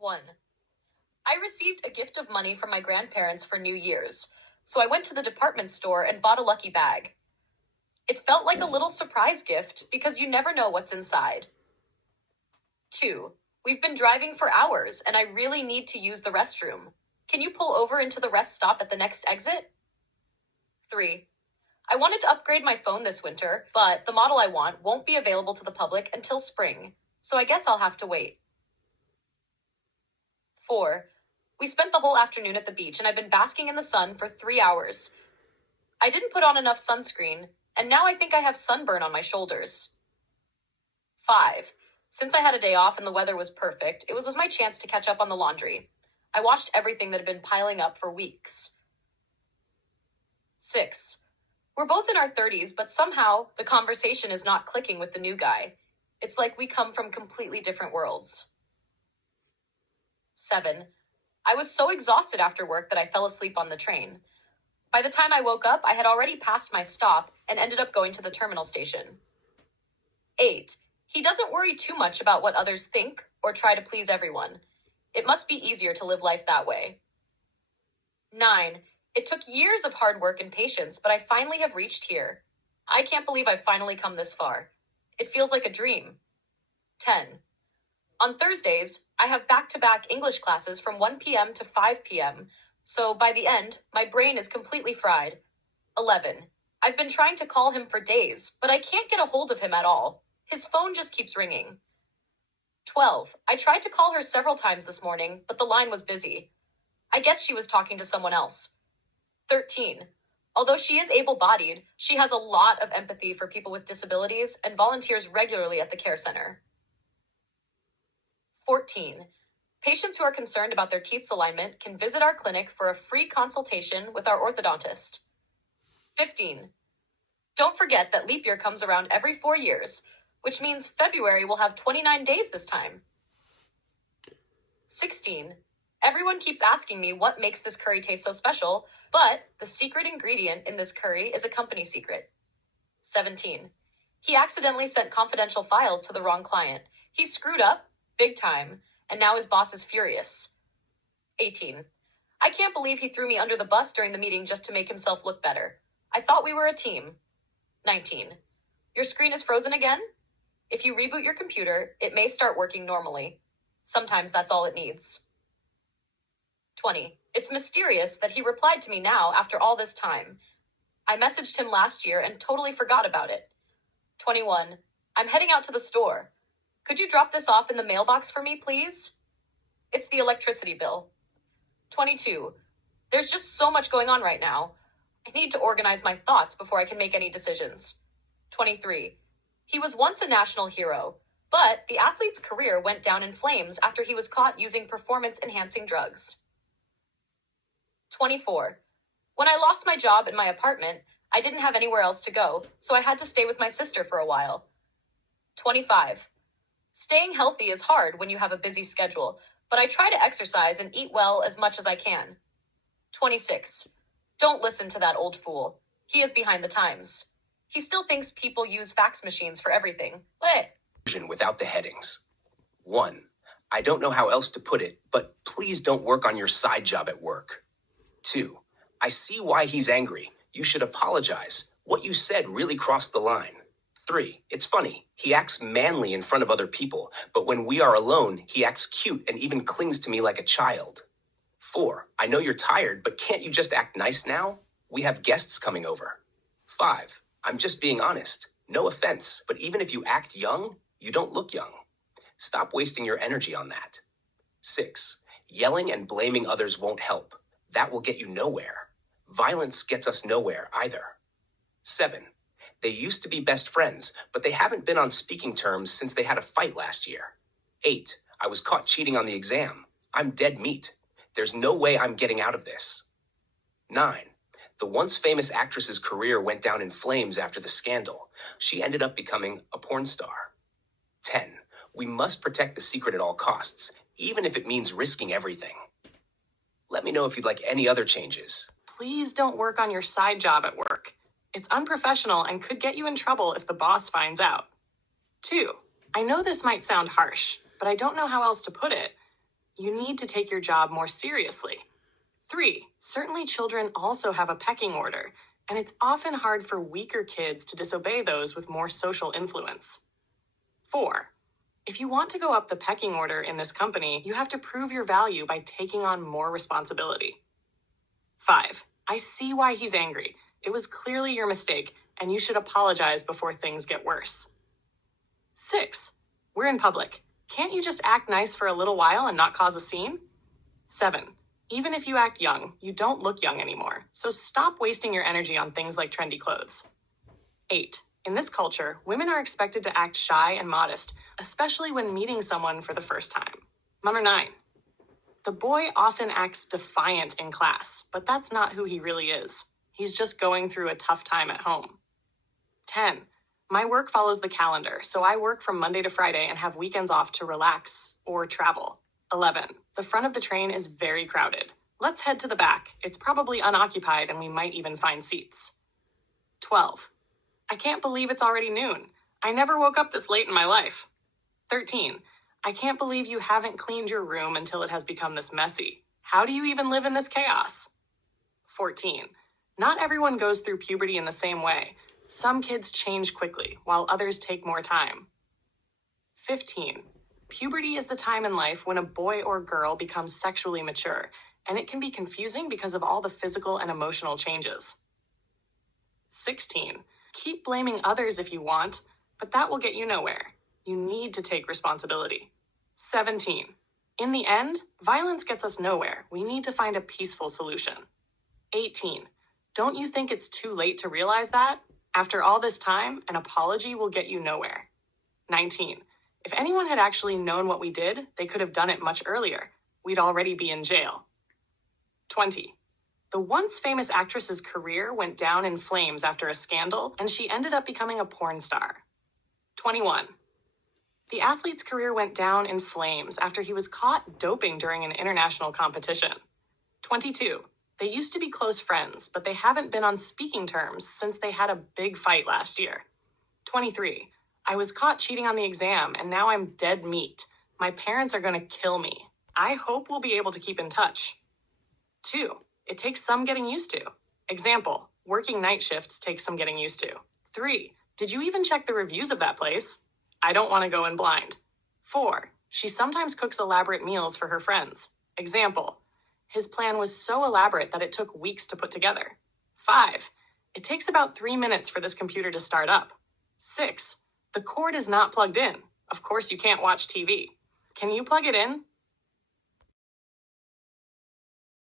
1. I received a gift of money from my grandparents for New Year's, so I went to the department store and bought a lucky bag. It felt like a little surprise gift because you never know what's inside. 2. We've been driving for hours and I really need to use the restroom. Can you pull over into the rest stop at the next exit? 3. I wanted to upgrade my phone this winter, but the model I want won't be available to the public until spring, so I guess I'll have to wait. 4. We spent the whole afternoon at the beach and I've been basking in the sun for 3 hours. I didn't put on enough sunscreen, and now I think I have sunburn on my shoulders. 5. Since I had a day off and the weather was perfect, it was my chance to catch up on the laundry. I washed everything that had been piling up for weeks. 6. We're both in our 30s, but somehow the conversation is not clicking with the new guy. It's like we come from completely different worlds. 7. I was so exhausted after work that I fell asleep on the train. By the time I woke up, I had already passed my stop and ended up going to the terminal station. 8. He doesn't worry too much about what others think or try to please everyone. It must be easier to live life that way. 9. It took years of hard work and patience, but I finally have reached here. I can't believe I've finally come this far. It feels like a dream. 10. On Thursdays, I have back-to-back English classes from 1 p.m. to 5 p.m., so by the end, my brain is completely fried. 11. I've been trying to call him for days, but I can't get a hold of him at all. His phone just keeps ringing. 12. I tried to call her several times this morning, but the line was busy. I guess she was talking to someone else. 13. Although she is able-bodied, she has a lot of empathy for people with disabilities and volunteers regularly at the care center. 14. Patients who are concerned about their teeth's alignment can visit our clinic for a free consultation with our orthodontist. 15. Don't forget that leap year comes around every 4 years, which means February will have 29 days this time. 16. Everyone keeps asking me what makes this curry taste so special, but the secret ingredient in this curry is a company secret. 17. He accidentally sent confidential files to the wrong client. He screwed up, big time, and now his boss is furious. 18. I can't believe he threw me under the bus during the meeting just to make himself look better. I thought we were a team. 19. Your screen is frozen again? If you reboot your computer, it may start working normally. Sometimes that's all it needs. 20. It's mysterious that he replied to me now after all this time. I messaged him last year and totally forgot about it. 21. I'm heading out to the store. Could you drop this off in the mailbox for me, please? It's the electricity bill. 22. There's just so much going on right now. I need to organize my thoughts before I can make any decisions. 23. He was once a national hero, but the athlete's career went down in flames after he was caught using performance-enhancing drugs. 24. When I lost my job in my apartment, I didn't have anywhere else to go, so I had to stay with my sister for a while. 25. Staying healthy is hard when you have a busy schedule, but I try to exercise and eat well as much as I can. 26. Don't listen to that old fool. He is behind the times. He still thinks people use fax machines for everything. Without the headings. 1. I don't know how else to put it, but please don't work on your side job at work. 2. I see why he's angry. You should apologize. What you said really crossed the line. 3. It's funny. He acts manly in front of other people, but when we are alone, he acts cute and even clings to me like a child. 4. I know you're tired, but can't you just act nice now? We have guests coming over. 5. I'm just being honest. No offense, but even if you act young, you don't look young. Stop wasting your energy on that. 6. Yelling and blaming others won't help. That will get you nowhere. Violence gets us nowhere either. 7. They used to be best friends, but they haven't been on speaking terms since they had a fight last year. 8. I was caught cheating on the exam. I'm dead meat. There's no way I'm getting out of this. 9. The once famous actress's career went down in flames after the scandal. She ended up becoming a porn star. 10. We must protect the secret at all costs, even if it means risking everything. Let me know if you'd like any other changes. Please don't work on your side job at work. It's unprofessional and could get you in trouble if the boss finds out. 2. I know this might sound harsh, but I don't know how else to put it. You need to take your job more seriously. 3. Certainly children also have a pecking order, and it's often hard for weaker kids to disobey those with more social influence. 4. If you want to go up the pecking order in this company, you have to prove your value by taking on more responsibility. 5. I see why he's angry. It was clearly your mistake, and you should apologize before things get worse. 6. We're in public. Can't you just act nice for a little while and not cause a scene? 7. Even if you act young, you don't look young anymore, so stop wasting your energy on things like trendy clothes. 8. In this culture, women are expected to act shy and modest, especially when meeting someone for the first time. Number 9. The boy often acts defiant in class, but that's not who he really is. He's just going through a tough time at home. 10. My work follows the calendar, so I work from Monday to Friday and have weekends off to relax or travel. 11. The front of the train is very crowded. Let's head to the back. It's probably unoccupied and we might even find seats. 12. I can't believe it's already noon. I never woke up this late in my life. 13. I can't believe you haven't cleaned your room until it has become this messy. How do you even live in this chaos? 14. Not everyone goes through puberty in the same way. Some kids change quickly, while others take more time. 15. Puberty is the time in life when a boy or girl becomes sexually mature, and it can be confusing because of all the physical and emotional changes. 16. Keep blaming others if you want, but that will get you nowhere. You need to take responsibility. 17. In the end, violence gets us nowhere. We need to find a peaceful solution. 18. Don't you think it's too late to realize that? After all this time, an apology will get you nowhere. 19. If anyone had actually known what we did, they could have done it much earlier. We'd already be in jail. 20. The once famous actress's career went down in flames after a scandal, and she ended up becoming a porn star. 21. The athlete's career went down in flames after he was caught doping during an international competition. 22. They used to be close friends, but they haven't been on speaking terms since they had a big fight last year. 23. I was caught cheating on the exam, and now I'm dead meat. My parents are going to kill me. I hope we'll be able to keep in touch. 2. It takes some getting used to. Example, working night shifts takes some getting used to. 3. Did you even check the reviews of that place? I don't want to go in blind. 4. She sometimes cooks elaborate meals for her friends. Example, his plan was so elaborate that it took weeks to put together. 5. It takes about 3 minutes for this computer to start up. 6. The cord is not plugged in. Of course you can't watch TV. Can you plug it in?